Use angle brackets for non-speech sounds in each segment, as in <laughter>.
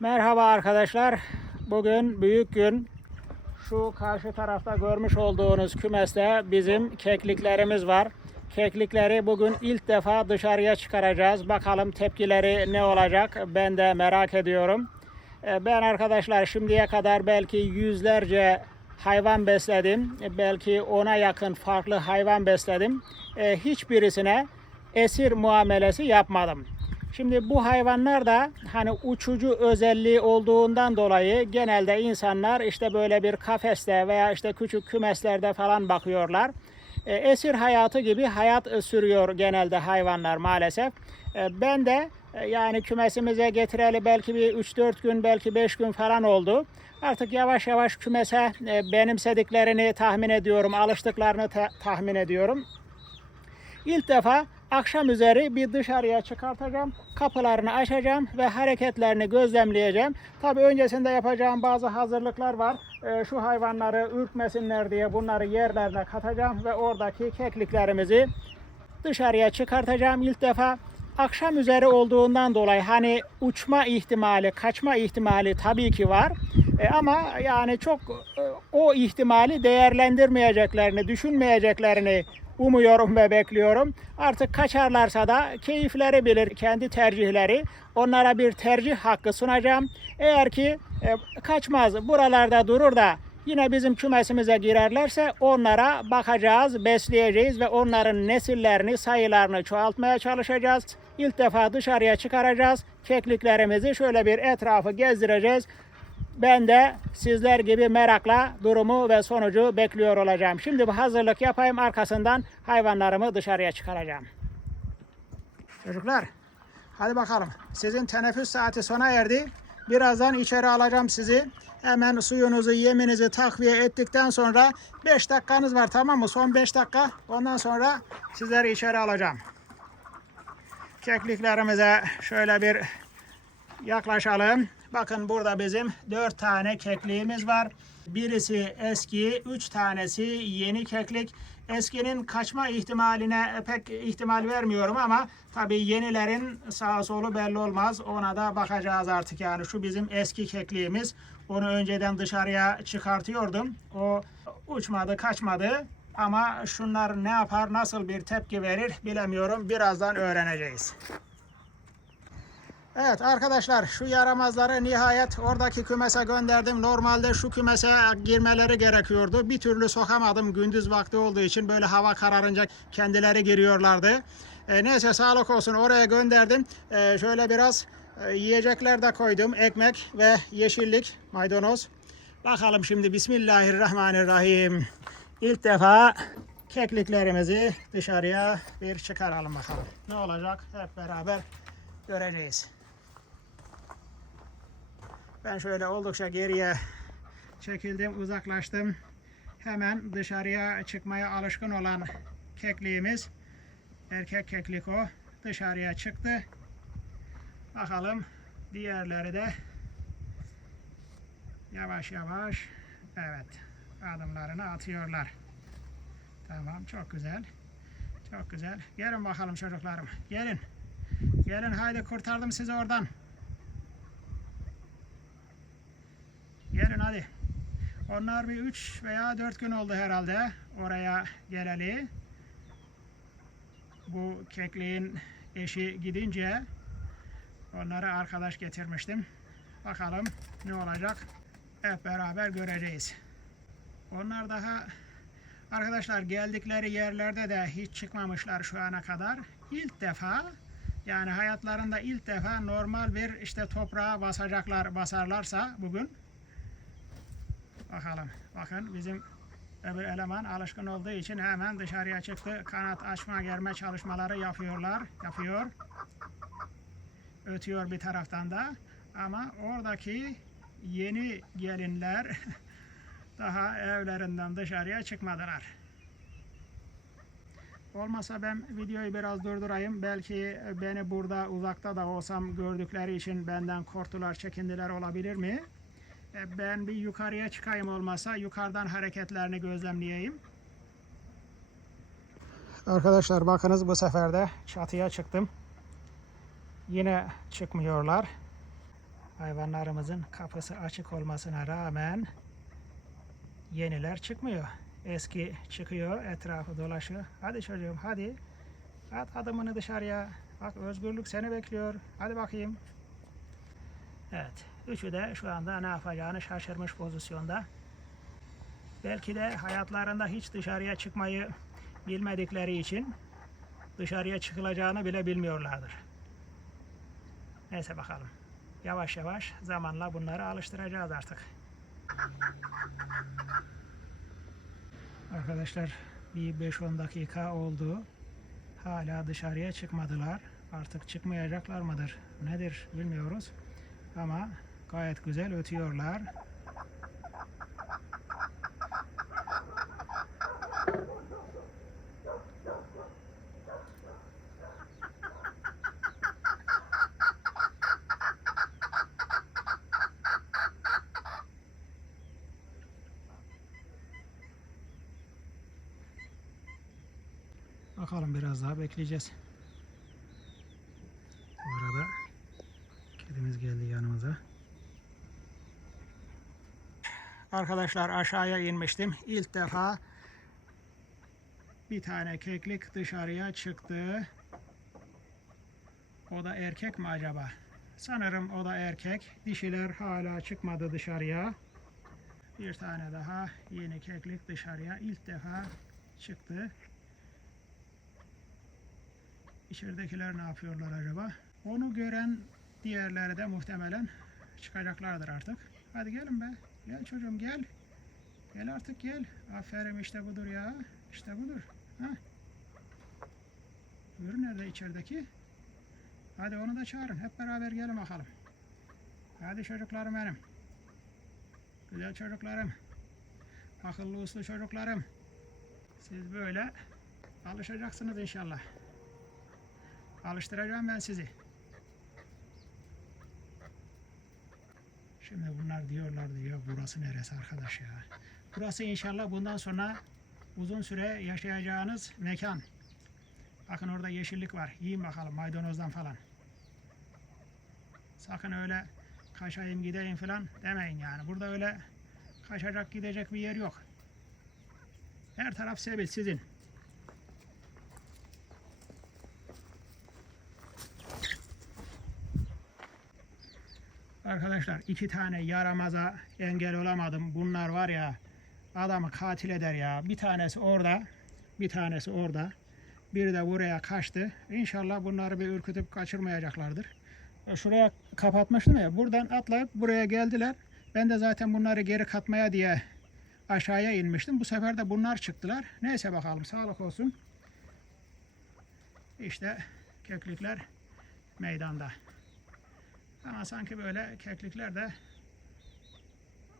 Merhaba arkadaşlar. Bugün büyük gün. Şu karşı tarafta görmüş olduğunuz kümeste bizim kekliklerimiz var. Keklikleri bugün ilk defa dışarıya çıkaracağız. Bakalım tepkileri ne olacak? Ben de merak ediyorum. Ee, Ben arkadaşlar şimdiye kadar belki yüzlerce hayvan besledim. Belki ona yakın farklı hayvan besledim. Ee, Hiçbirisine esir muamelesi yapmadım. Şimdi bu hayvanlar da hani uçucu özelliği olduğundan dolayı genelde insanlar işte böyle bir kafeste veya işte küçük kümeslerde falan bakıyorlar. E, Esir hayatı gibi hayat sürüyor genelde hayvanlar maalesef. E, Ben de e, yani kümesimize getireli belki bir 3-4 gün belki 5 gün falan oldu. Artık yavaş yavaş kümese benimsediklerini tahmin ediyorum, alıştıklarını ta- tahmin ediyorum. İlk defa akşam üzeri bir dışarıya çıkartacağım. Kapılarını açacağım ve hareketlerini gözlemleyeceğim. Tabii öncesinde yapacağım bazı hazırlıklar var. Ee, şu hayvanları ürkmesinler diye bunları yerlerine katacağım ve oradaki kekliklerimizi dışarıya çıkartacağım ilk defa. Akşam üzeri olduğundan dolayı hani uçma ihtimali, kaçma ihtimali tabii ki var. E, ama yani çok e, o ihtimali değerlendirmeyeceklerini, düşünmeyeceklerini umuyorum ve bekliyorum. Artık kaçarlarsa da keyifleri bilir, kendi tercihleri. Onlara bir tercih hakkı sunacağım. Eğer ki e, kaçmaz, buralarda durur da yine bizim kümesimize girerlerse onlara bakacağız, besleyeceğiz ve onların nesillerini, sayılarını çoğaltmaya çalışacağız. İlk defa dışarıya çıkaracağız. Kekliklerimizi şöyle bir etrafı gezdireceğiz. Ben de sizler gibi merakla durumu ve sonucu bekliyor olacağım. Şimdi bu hazırlık yapayım arkasından hayvanlarımı dışarıya çıkaracağım. Çocuklar hadi bakalım. Sizin teneffüs saati sona erdi. Birazdan içeri alacağım sizi. Hemen suyunuzu, yeminizi takviye ettikten sonra 5 dakikanız var tamam mı? Son 5 dakika. Ondan sonra sizleri içeri alacağım. Kekliklerimize şöyle bir yaklaşalım. Bakın burada bizim 4 tane kekliğimiz var. Birisi eski, 3 tanesi yeni keklik. Eskinin kaçma ihtimaline pek ihtimal vermiyorum ama tabii yenilerin sağa solu belli olmaz. Ona da bakacağız artık yani. Şu bizim eski kekliğimiz. Onu önceden dışarıya çıkartıyordum. O uçmadı, kaçmadı. Ama şunlar ne yapar, nasıl bir tepki verir bilemiyorum. Birazdan öğreneceğiz. Evet arkadaşlar şu yaramazları nihayet oradaki kümese gönderdim. Normalde şu kümese girmeleri gerekiyordu. Bir türlü sokamadım gündüz vakti olduğu için böyle hava kararınca kendileri giriyorlardı. E, neyse sağlık olsun oraya gönderdim. E, şöyle biraz e, yiyecekler de koydum. Ekmek ve yeşillik, maydanoz. Bakalım şimdi Bismillahirrahmanirrahim. İlk defa kekliklerimizi dışarıya bir çıkaralım bakalım. Ne olacak hep beraber göreceğiz. Ben şöyle oldukça geriye çekildim, uzaklaştım. Hemen dışarıya çıkmaya alışkın olan kekliğimiz, erkek keklik o, dışarıya çıktı. Bakalım diğerleri de yavaş yavaş, evet, adımlarını atıyorlar. Tamam, çok güzel. Çok güzel. Gelin bakalım çocuklarım, gelin. Gelin haydi kurtardım sizi oradan. Gelin hadi. Onlar bir 3 veya 4 gün oldu herhalde oraya geleli. Bu kekliğin eşi gidince onları arkadaş getirmiştim. Bakalım ne olacak hep beraber göreceğiz. Onlar daha arkadaşlar geldikleri yerlerde de hiç çıkmamışlar şu ana kadar. İlk defa yani hayatlarında ilk defa normal bir işte toprağa basacaklar basarlarsa bugün Bakalım. Bakın bizim öbür eleman alışkın olduğu için hemen dışarıya çıktı. Kanat açma germe çalışmaları yapıyorlar. Yapıyor. Ötüyor bir taraftan da. Ama oradaki yeni gelinler <laughs> daha evlerinden dışarıya çıkmadılar. Olmasa ben videoyu biraz durdurayım. Belki beni burada uzakta da olsam gördükleri için benden korktular, çekindiler olabilir mi? E, Ben bir yukarıya çıkayım olmasa yukarıdan hareketlerini gözlemleyeyim. Arkadaşlar bakınız bu sefer de çatıya çıktım. Yine çıkmıyorlar. Hayvanlarımızın kapısı açık olmasına rağmen yeniler çıkmıyor. Eski çıkıyor, etrafı dolaşıyor. Hadi çocuğum hadi. At adımını dışarıya. Bak özgürlük seni bekliyor. Hadi bakayım. Evet. Üçü de şu anda ne yapacağını şaşırmış pozisyonda. Belki de hayatlarında hiç dışarıya çıkmayı bilmedikleri için dışarıya çıkılacağını bile bilmiyorlardır. Neyse bakalım. Yavaş yavaş zamanla bunları alıştıracağız artık. Arkadaşlar bir 5-10 dakika oldu. Hala dışarıya çıkmadılar. Artık çıkmayacaklar mıdır? Nedir bilmiyoruz. Ama gayet güzel ötüyorlar. Bakalım biraz daha bekleyeceğiz. Bu arada kedimiz geldi yanımıza. Arkadaşlar aşağıya inmiştim. İlk defa bir tane keklik dışarıya çıktı. O da erkek mi acaba? Sanırım o da erkek. Dişiler hala çıkmadı dışarıya. Bir tane daha yeni keklik dışarıya ilk defa çıktı. İçeridekiler ne yapıyorlar acaba? Onu gören diğerleri de muhtemelen çıkacaklardır artık. Hadi gelin be. Gel çocuğum gel. Gel artık gel. Aferin işte budur ya. İşte budur. Ha? Öbürü nerede içerideki? Hadi onu da çağırın. Hep beraber gelin bakalım. Hadi çocuklarım benim. Güzel çocuklarım. Akıllı uslu çocuklarım. Siz böyle alışacaksınız inşallah. Alıştıracağım ben sizi. Şimdi bunlar diyorlardı ya burası neresi arkadaş ya. Burası inşallah bundan sonra uzun süre yaşayacağınız mekan. Bakın orada yeşillik var. Yiyin bakalım maydanozdan falan. Sakın öyle kaçayım gideyim falan demeyin yani. Burada öyle kaçacak gidecek bir yer yok. Her taraf sebil sizin. Arkadaşlar iki tane yaramaza engel olamadım. Bunlar var ya adamı katil eder ya. Bir tanesi orada, bir tanesi orada. Biri de buraya kaçtı. İnşallah bunları bir ürkütüp kaçırmayacaklardır. E, Şuraya kapatmıştım ya. Buradan atlayıp buraya geldiler. Ben de zaten bunları geri katmaya diye aşağıya inmiştim. Bu sefer de bunlar çıktılar. Neyse bakalım sağlık olsun. İşte keklikler meydanda. Ama sanki böyle keklikler de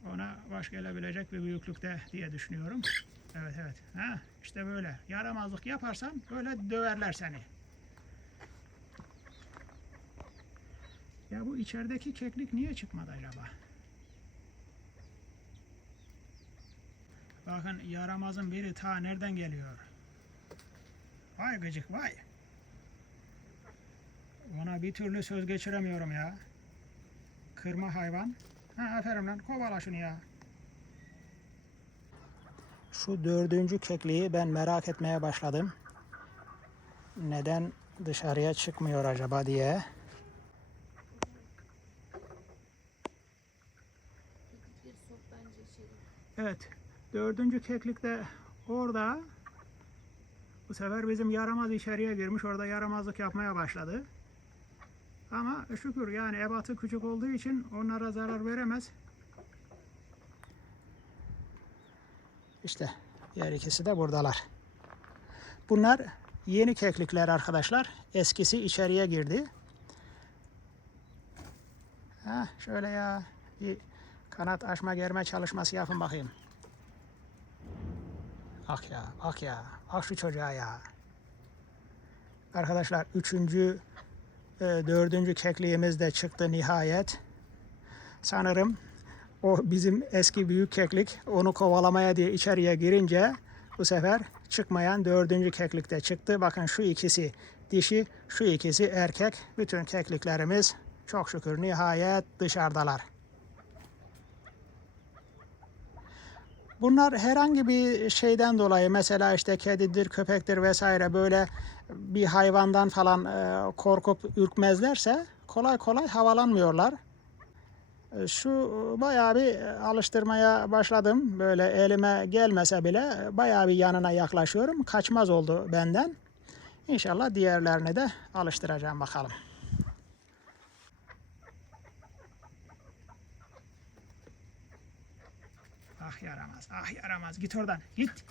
ona baş gelebilecek bir büyüklükte diye düşünüyorum. Evet evet. Ha, işte böyle. Yaramazlık yaparsan böyle döverler seni. Ya bu içerideki keklik niye çıkmadı acaba? Bakın yaramazın biri ta nereden geliyor? Vay gıcık vay. Ona bir türlü söz geçiremiyorum ya. Kırma hayvan. Ha aferin lan kovala şunu ya. Şu dördüncü kekliği ben merak etmeye başladım. Neden dışarıya çıkmıyor acaba diye. Evet. Dördüncü keklik de orada. Bu sefer bizim yaramaz içeriye girmiş. Orada yaramazlık yapmaya başladı. Ama şükür yani ebatı küçük olduğu için onlara zarar veremez. İşte diğer ikisi de buradalar. Bunlar yeni keklikler arkadaşlar. Eskisi içeriye girdi. Ha, şöyle ya bir kanat açma germe çalışması yapın bakayım. Bak ya, bak ya, bak şu çocuğa ya. Arkadaşlar üçüncü, e, dördüncü kekliğimiz de çıktı nihayet. Sanırım o bizim eski büyük keklik onu kovalamaya diye içeriye girince bu sefer çıkmayan dördüncü keklik de çıktı. Bakın şu ikisi dişi, şu ikisi erkek. Bütün kekliklerimiz Çok şükür nihayet dışarıdalar. Bunlar herhangi bir şeyden dolayı mesela işte kedidir, köpektir vesaire böyle bir hayvandan falan e, korkup ürkmezlerse kolay kolay havalanmıyorlar. E, Şu bayağı bir alıştırmaya başladım. Böyle elime gelmese bile bayağı bir yanına yaklaşıyorum. Kaçmaz oldu benden. İnşallah diğerlerini de alıştıracağım bakalım. Ah yaramaz, ah yaramaz. Git oradan, git.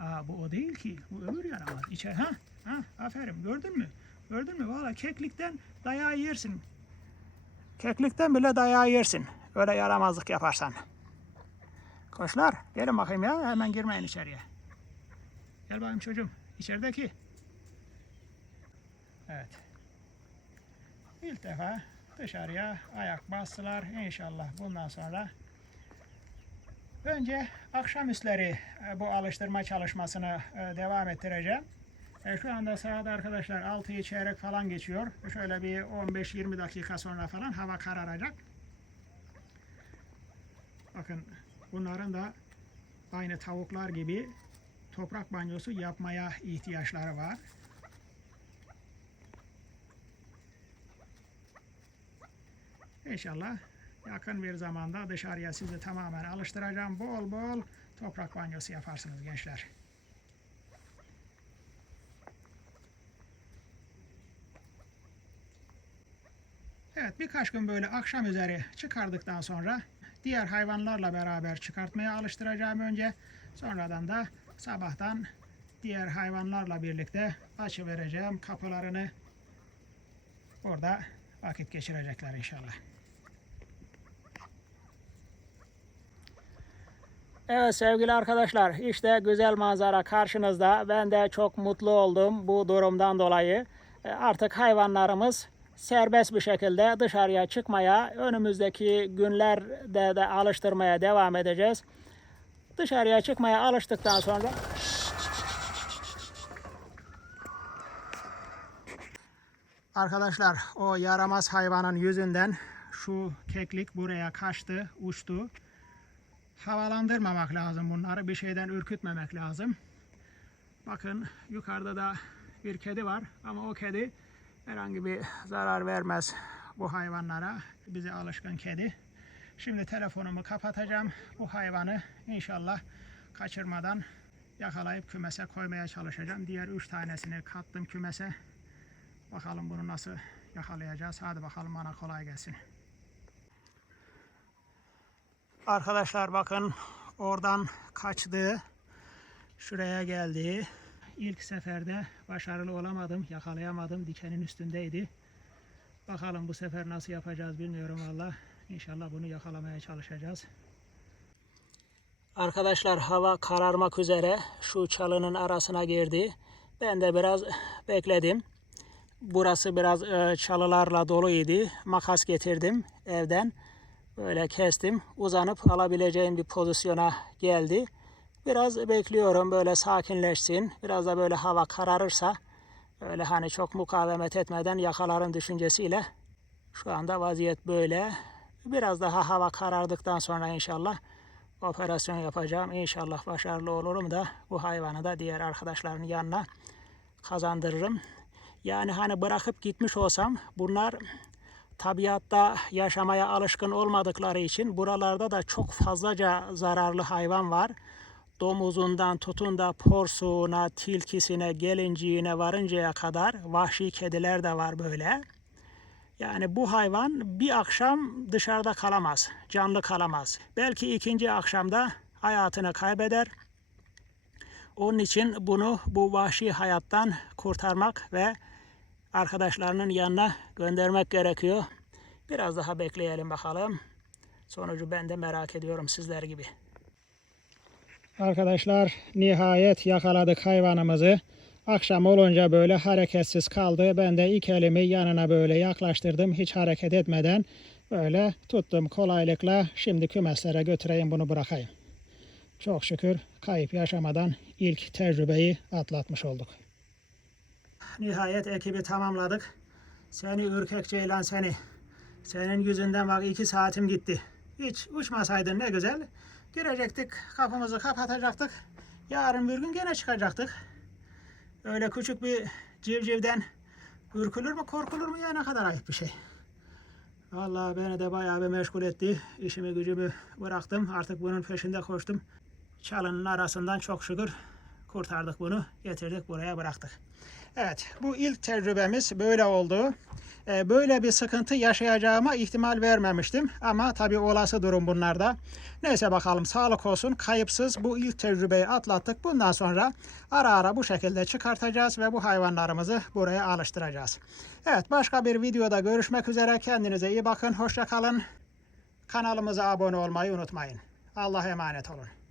Aa bu o değil ki. Bu öbür yaramaz. İçer, ha? Ha, aferin. Gördün mü? Gördün mü? Valla keklikten dayağı yersin. Keklikten bile dayağı yersin. Öyle yaramazlık yaparsan. Koçlar, gelin bakayım ya. Hemen girmeyin içeriye. Gel bakayım çocuğum. İçerideki. Evet. İlk defa dışarıya ayak bastılar. İnşallah bundan sonra önce akşamüstleri e, bu alıştırma çalışmasını e, devam ettireceğim. E, Şu anda saat arkadaşlar 6'yı çeyrek falan geçiyor. Şöyle bir 15-20 dakika sonra falan hava kararacak. Bakın bunların da aynı tavuklar gibi toprak banyosu yapmaya ihtiyaçları var. İnşallah yakın bir zamanda dışarıya sizi tamamen alıştıracağım. Bol bol toprak banyosu yaparsınız gençler. Evet birkaç gün böyle akşam üzeri çıkardıktan sonra diğer hayvanlarla beraber çıkartmaya alıştıracağım önce. Sonradan da sabahtan diğer hayvanlarla birlikte açı vereceğim kapılarını. Orada vakit geçirecekler inşallah. Evet sevgili arkadaşlar işte güzel manzara karşınızda. Ben de çok mutlu oldum bu durumdan dolayı. E, Artık hayvanlarımız serbest bir şekilde dışarıya çıkmaya, önümüzdeki günlerde de alıştırmaya devam edeceğiz. Dışarıya çıkmaya alıştıktan sonra Arkadaşlar o yaramaz hayvanın yüzünden şu keklik buraya kaçtı, uçtu. Havalandırmamak lazım bunları, bir şeyden ürkütmemek lazım. Bakın yukarıda da bir kedi var ama o kedi herhangi bir zarar vermez bu hayvanlara. Bize alışkın kedi. Şimdi telefonumu kapatacağım. Bu hayvanı inşallah kaçırmadan yakalayıp kümese koymaya çalışacağım. Diğer üç tanesini kattım kümese. Bakalım bunu nasıl yakalayacağız. Hadi bakalım bana kolay gelsin. Arkadaşlar bakın oradan kaçtı. Şuraya geldi. İlk seferde başarılı olamadım. Yakalayamadım. Dikenin üstündeydi. Bakalım bu sefer nasıl yapacağız bilmiyorum valla. İnşallah bunu yakalamaya çalışacağız. Arkadaşlar hava kararmak üzere şu çalının arasına girdi. Ben de biraz bekledim. Burası biraz e, çalılarla doluydu. Makas getirdim evden. Böyle kestim. Uzanıp alabileceğim bir pozisyona geldi. Biraz bekliyorum böyle sakinleşsin. Biraz da böyle hava kararırsa öyle hani çok mukavemet etmeden yakaların düşüncesiyle şu anda vaziyet böyle. Biraz daha hava karardıktan sonra inşallah operasyon yapacağım. İnşallah başarılı olurum da bu hayvanı da diğer arkadaşların yanına kazandırırım. Yani hani bırakıp gitmiş olsam bunlar tabiatta yaşamaya alışkın olmadıkları için buralarda da çok fazlaca zararlı hayvan var. Domuzundan tutun da porsuğuna, tilkisine, gelinciğine varıncaya kadar vahşi kediler de var böyle. Yani bu hayvan bir akşam dışarıda kalamaz, canlı kalamaz. Belki ikinci akşamda hayatını kaybeder. Onun için bunu bu vahşi hayattan kurtarmak ve arkadaşlarının yanına göndermek gerekiyor. Biraz daha bekleyelim bakalım. Sonucu ben de merak ediyorum sizler gibi. Arkadaşlar nihayet yakaladık hayvanımızı. Akşam olunca böyle hareketsiz kaldı. Ben de iki elimi yanına böyle yaklaştırdım. Hiç hareket etmeden böyle tuttum kolaylıkla. Şimdi kümeslere götüreyim bunu bırakayım. Çok şükür kayıp yaşamadan ilk tecrübeyi atlatmış olduk. Nihayet ekibi tamamladık. Seni ürkek ceylan seni. Senin yüzünden bak iki saatim gitti. Hiç uçmasaydın ne güzel. Girecektik, kapımızı kapatacaktık. Yarın bir gün gene çıkacaktık. Öyle küçük bir civcivden ürkülür mü korkulur mu ya ne kadar ayıp bir şey. Vallahi beni de bayağı bir meşgul etti. İşimi gücümü bıraktım. Artık bunun peşinde koştum. Çalının arasından çok şükür kurtardık bunu. Getirdik buraya bıraktık. Evet bu ilk tecrübemiz böyle oldu. Ee, Böyle bir sıkıntı yaşayacağıma ihtimal vermemiştim. Ama tabii olası durum bunlarda. Neyse bakalım sağlık olsun. Kayıpsız bu ilk tecrübeyi atlattık. Bundan sonra ara ara bu şekilde çıkartacağız ve bu hayvanlarımızı buraya alıştıracağız. Evet başka bir videoda görüşmek üzere. Kendinize iyi bakın. Hoşça kalın. Kanalımıza abone olmayı unutmayın. Allah'a emanet olun.